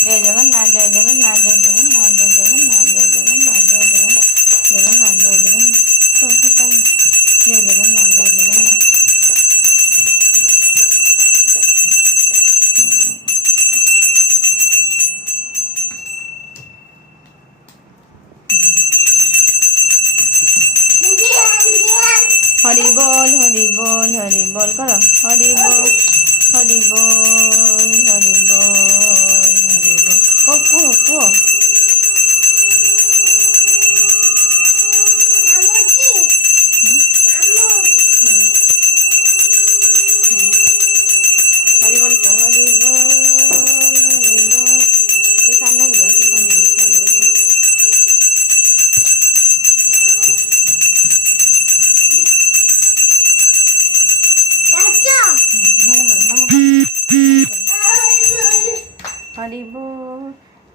जय जगन्नाथ जय जगन्नाथ जय जगन्नाथ जय जगन्नाथ जय जगन्नाथ जय जगन्नाथ जय जगन्नाथ जय जगन्नाथ जय जगन्नाथ। हरि बोल हरि बोल हरि बोल करो हरि बोल हरि बोल हरि बोल हरि बोल कुह कुह हरि बोल को हरि बोल से सामने हो जाओ सामने हरि बोल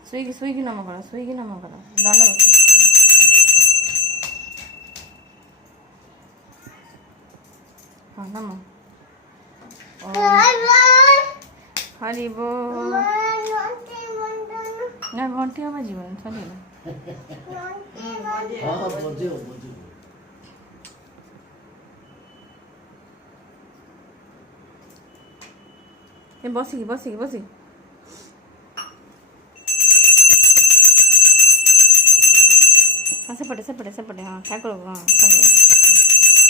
स्विगी नम करो दंड हाँ नम हरि बोल ना घंटी हवा जीवन सरिगला बसिकी हाँ सेपटे हाँ ठाकुर हाँ ठाकुर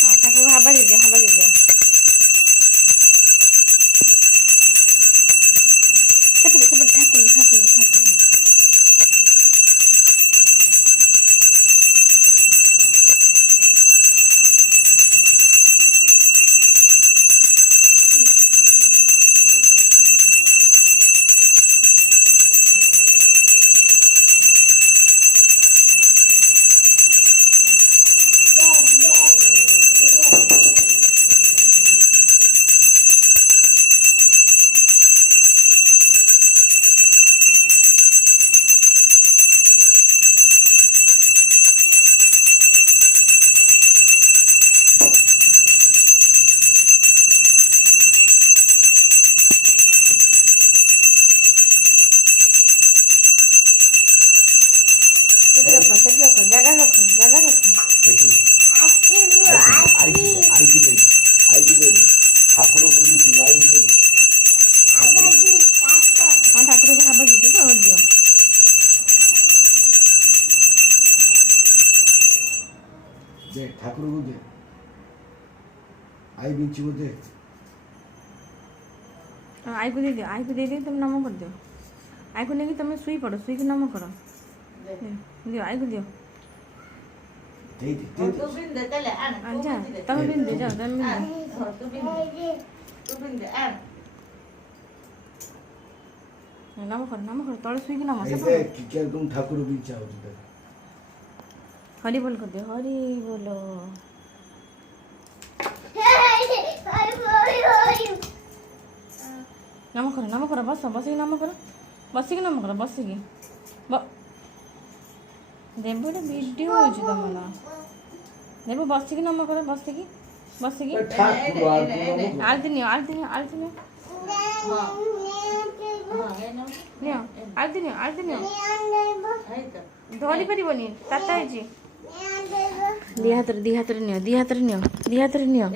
हाँ ठाकुर हवा दे दिया सेपटे ठाकुर जगह रखो ठाकुर को भी हाँ ठाकुर को हवा दीजिए तो दियो दे ठाकुर को दे आई बिंची को दे आई को दे दियो तुम नम कर दियो आई को लेके तुम सुई पड़ो सुई के नम करो दियो आई को दियो दे तू बिंदे चले आन जा तुम बिंदे जाओ तुम बिंदे आन नम करो तले सुई के नम दे क्या तुम ठाकुर भी चाहो तो हरि बोल कर दियो हरि बोलो नम करो बसिकी नम करो बसिकी देव गोटे वीडियो हो तुमर देव बसिकी नम करो बसिकी आलती नियो आलती नियो धरी पारिबनी ताता है दी हाथ नियो